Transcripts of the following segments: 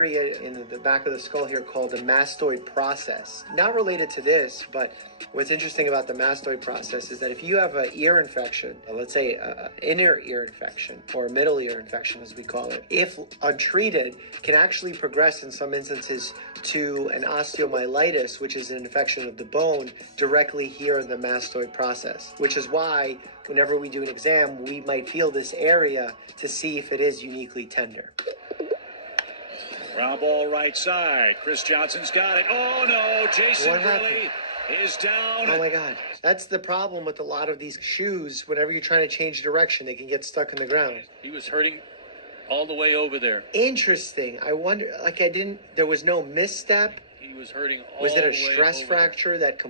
area in the back of the skull here called the mastoid process. Not related to this, but what's interesting about the mastoid process is that if you have an ear infection, let's say an inner ear infection or a middle ear infection as we call it, if untreated, can actually progress in some instances to an osteomyelitis, which is an infection of the bone directly here in the mastoid process, which is why whenever we do an exam, we might feel this area to see if it is uniquely tender. Ground ball right side. Chris Johnson's got it. Oh, no. Jason Grilli is down. Oh, my God. That's the problem with a lot of these shoes. Whenever you're trying to change direction, they can get stuck in the ground. He was hurting all the way over there. Interesting. I wonder, there was no misstep. He was hurting all Was it a the way stress over fracture that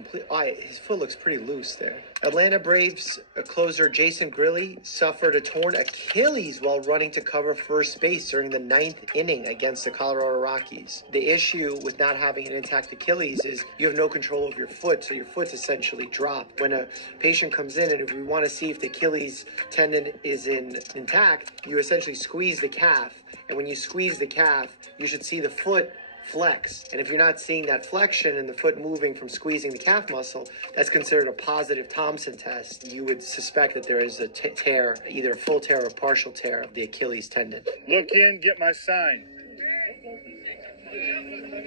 his foot looks pretty loose there. Atlanta Braves closer Jason Grilli suffered a torn Achilles while running to cover first base during the 9th inning against the Colorado Rockies. The issue with not having an intact Achilles is you have no control of your foot, so your foot's essentially dropped. When a patient comes in and if we want to see if the Achilles tendon is intact, you essentially squeeze the calf. And when you squeeze the calf, you should see the foot flex. And if you're not seeing that flexion and the foot moving from squeezing the calf muscle, that's considered a positive Thompson test. You would suspect that there is a tear, either a full tear or partial tear of the Achilles tendon. Look in, get my sign.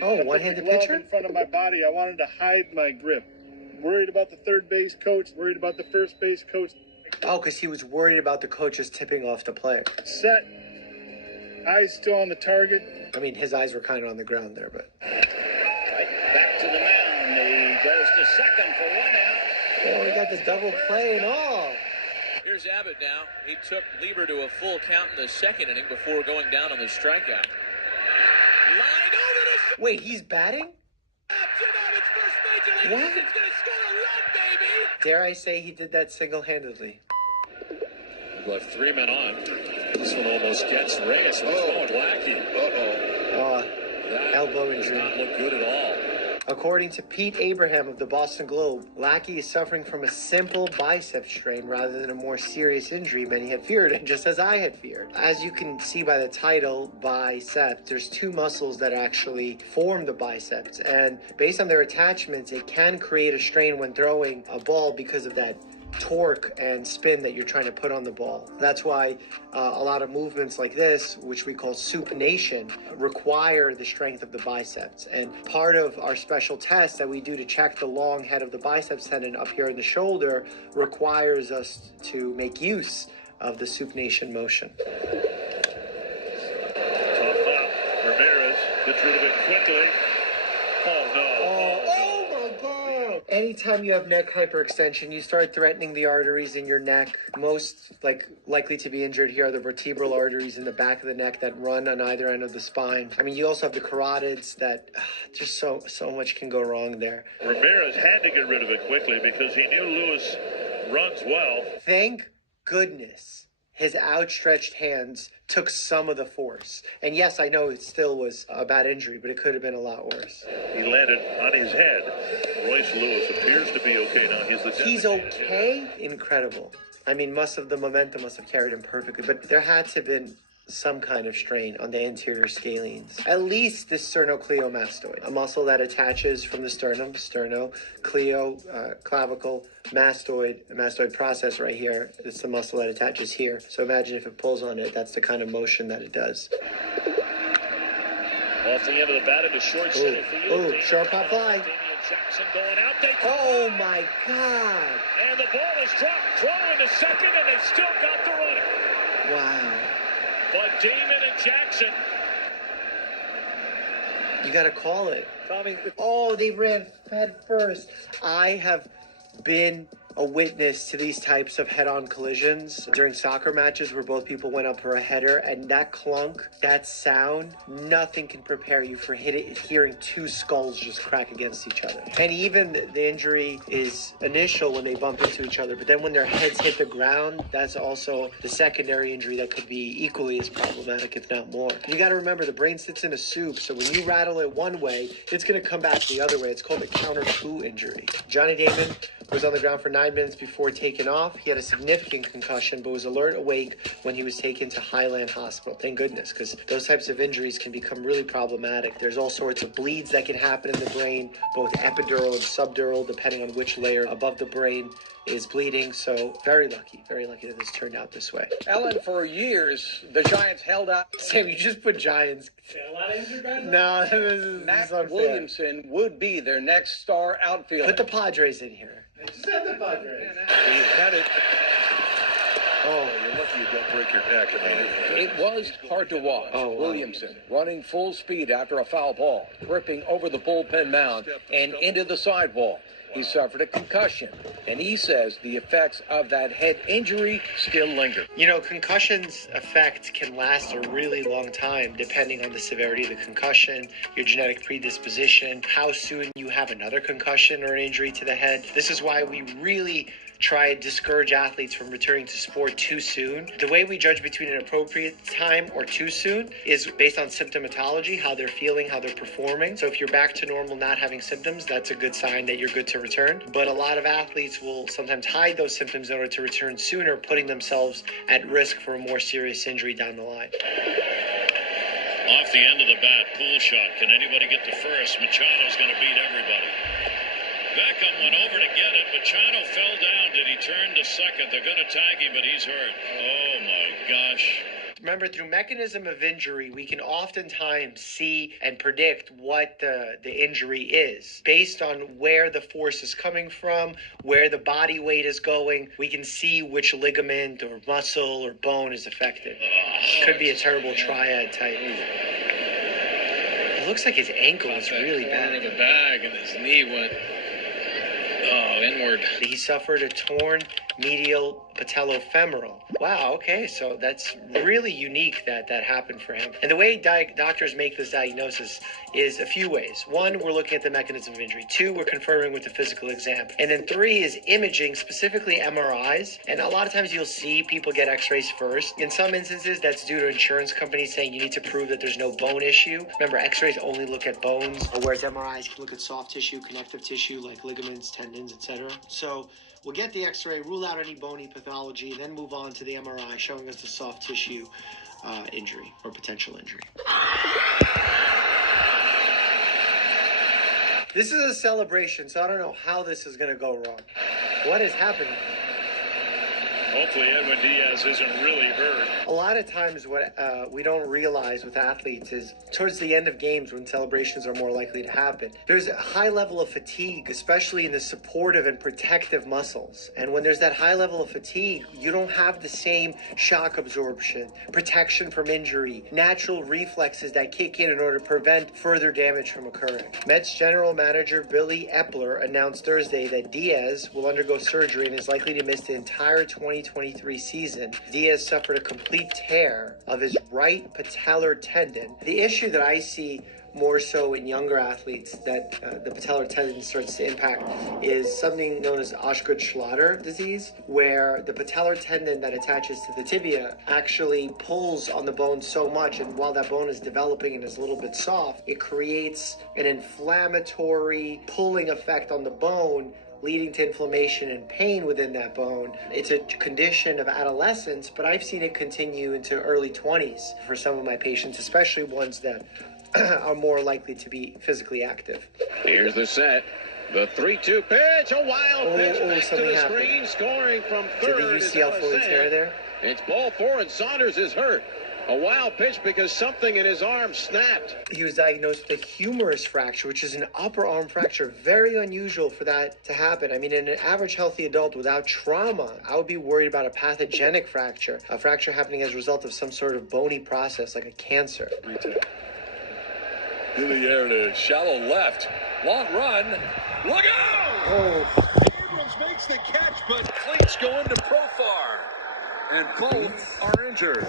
Oh, one-handed pitcher? In front of my body, I wanted to hide my grip. Worried about the third base coach, worried about the first base coach. Oh, because he was worried about the coaches tipping off the player. Set. Eyes still on the target. I mean, his eyes were kind of on the ground there, but... Right back to the mound. He goes to second for one out. Oh, he got the double play and all. Here's Abbott now. He took Lieber to a full count in the second inning before going down on the strikeout. Lined over to... Wait, he's batting? Jim Abbott's first major league. What? He's going to score a run, baby! Dare I say he did that single-handedly? We'll have 3 men on. This one almost gets Reyes. Oh, Lackey. Elbow injury. Does not look good at all. According to Pete Abraham of the Boston Globe, Lackey is suffering from a simple bicep strain rather than a more serious injury many had feared, and just as I had feared. As you can see by the title, bicep, there's 2 muscles that actually form the biceps, and based on their attachments, it can create a strain when throwing a ball because of that torque and spin that you're trying to put on the ball. That's why a lot of movements like this, which we call supination, require the strength of the biceps. And part of our special test that we do to check the long head of the biceps tendon up here in the shoulder requires us to make use of the supination motion. Tough hop. Ramirez gets rid of it quickly. Oh, no. Anytime you have neck hyperextension, you start threatening the arteries in your neck. Most likely to be injured here are the vertebral arteries in the back of the neck that run on either end of the spine. I mean, you also have the carotids that just so much can go wrong there. Ramirez had to get rid of it quickly because he knew Lewis runs well. Thank goodness his outstretched hands took some of the force. And yes, I know it still was a bad injury, but it could have been a lot worse. He landed on his head. Royce Lewis appears to be okay now. He's okay? Incredible. I mean, the momentum must have carried him perfectly, but there had to have been some kind of strain on the anterior scalenes. At least the sternocleidomastoid, a muscle that attaches from the sternum, clavicle, mastoid process right here. It's the muscle that attaches here. So imagine if it pulls on it, that's the kind of motion that it does. Off the end of the bat into short center field. Short pop fly. Jackson going out. Oh my God. And the ball is dropped. Throw into second, and they still got the runner. Wow. But Damon and Jackson. You got to call it. Tommy. Oh, they ran head first. I have been a witness to these types of head-on collisions during soccer matches where both people went up for a header, and that clunk, that sound, nothing can prepare you for hearing 2 skulls just crack against each other. And even the injury is initial when they bump into each other, but then when their heads hit the ground, that's also the secondary injury that could be equally as problematic, if not more. You got to remember, the brain sits in a soup, so when you rattle it one way, it's going to come back the other way. It's called a counter coup injury. Johnny Damon was on the ground for 9 9 minutes before taking off. He had a significant concussion, but was alert, awake when he was taken to Highland Hospital. Thank goodness, because those types of injuries can become really problematic. There's all sorts of bleeds that can happen in the brain, both epidural and subdural, depending on which layer above the brain is bleeding. So very lucky that this turned out this way. Ellen, for years, the Giants held out. Sam, you just put Giants. A lot of injured guys? No, this is Matt unfair. Williamson would be their next star outfielder. Put the Padres in here. Just had the Padres. He had it. Oh, you're lucky you don't break your neck. I mean, It was hard to watch. Oh, wow. Williamson running full speed after a foul ball, tripping over the bullpen mound and into the sidewall. He suffered a concussion, and he says the effects of that head injury still linger. You know, concussions effect can last a really long time depending on the severity of the concussion, your genetic predisposition, how soon you have another concussion or an injury to the head. This is why we really try to discourage athletes from returning to sport too soon. The way we judge between an appropriate time or too soon is based on symptomatology, how they're feeling, how they're performing. So if you're back to normal, not having symptoms, that's a good sign that you're good to return. But a lot of athletes will sometimes hide those symptoms in order to return sooner, putting themselves at risk for a more serious injury down the line. Off the end of the bat, pull shot. Can anybody get to first? Machado's going to beat everybody. Beckham went over to get it. Machado fell down. Did he turn to second? They're going to tag him, but he's hurt. Oh, my gosh. Remember, through mechanism of injury, we can oftentimes see and predict what the injury is. Based on where the force is coming from, where the body weight is going, we can see which ligament or muscle or bone is affected. Could be a terrible triad type. It looks like his ankle is really bad. The bag and his knee went inward. He suffered a torn medial patellofemoral. Wow, okay, so that's really unique that happened for him. And the way doctors make this diagnosis is a few ways. One, we're looking at the mechanism of injury. Two, we're confirming with the physical exam. And then three is imaging, specifically MRIs. And a lot of times you'll see people get x-rays first. In some instances, that's due to insurance companies saying you need to prove that there's no bone issue. Remember, x-rays only look at bones, whereas MRIs can look at soft tissue, connective tissue, like ligaments, tendons, etc. So we'll get the x-ray, rule out any bony pathology, then move on to the MRI showing us the soft tissue injury or potential injury. This is a celebration, so I don't know how this is going to go wrong. What is happening? Hopefully Edwin Diaz isn't really hurt. A lot of times what we don't realize with athletes is towards the end of games when celebrations are more likely to happen, there's a high level of fatigue, especially in the supportive and protective muscles. And when there's that high level of fatigue, you don't have the same shock absorption, protection from injury, natural reflexes that kick in order to prevent further damage from occurring. Mets general manager Billy Epler announced Thursday that Diaz will undergo surgery and is likely to miss the entire 2023 season. Diaz suffered a complete tear of his right patellar tendon. The issue that I see more so in younger athletes that the patellar tendon starts to impact is something known as Osgood-Schlatter disease, where the patellar tendon that attaches to the tibia actually pulls on the bone so much, and while that bone is developing and is a little bit soft, it creates an inflammatory pulling effect on the bone, leading to inflammation and pain within that bone. It's a condition of adolescence, but I've seen it continue into early 20s for some of my patients, especially ones that are more likely to be physically active. Here's the set. The 3-2 pitch, a wild pitch back to the happened. screen, scoring from third. Did the UCL fully tear there? It's ball four, and Saunders is hurt. A wild pitch because something in his arm snapped. He was diagnosed with a humerus fracture, which is an upper arm fracture. Very unusual for that to happen. I mean, in an average healthy adult without trauma, I would be worried about a pathogenic fracture, a fracture happening as a result of some sort of bony process like a cancer. in the air to shallow left. Long run. Look out! Oh. Abrams makes the catch, but cleats go into Profar. And both are injured.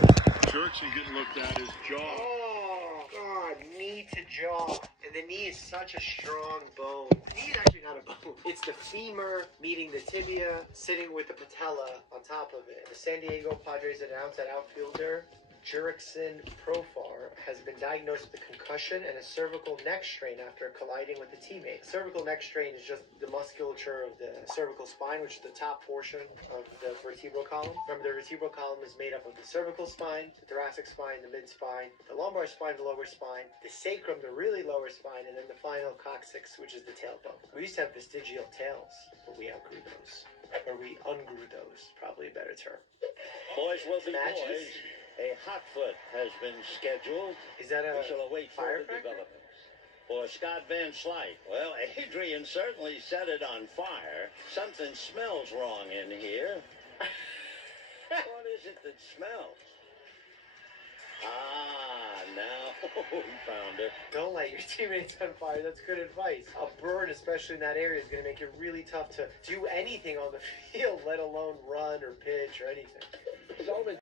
Jurickson getting looked at his jaw. Oh, God, knee to jaw. And the knee is such a strong bone. The knee is actually not a bone. It's the femur meeting the tibia, sitting with the patella on top of it. The San Diego Padres announced that outfielder Jurickson Profar has been diagnosed with a concussion and a cervical neck strain after colliding with a teammate. Cervical neck strain is just the musculature of the cervical spine, which is the top portion of the vertebral column. Remember, the vertebral column is made up of the cervical spine, the thoracic spine, the mid-spine, the lumbar spine, the lower spine, the sacrum, the really lower spine, and then the final coccyx, which is the tailbone. We used to have vestigial tails, but we outgrew those. Or we ungrew those, probably a better term. Boys will be Matches? boys. A hot foot has been scheduled. Is that a We shall await further firecracker? developments. For Scott Van Slyke, well, Adrian certainly set it on fire. Something smells wrong in here. What is it that smells? Ah, now we found it. Don't light your teammates on fire. That's good advice. A burn, especially in that area, is going to make it really tough to do anything on the field, let alone run or pitch or anything. Sullivan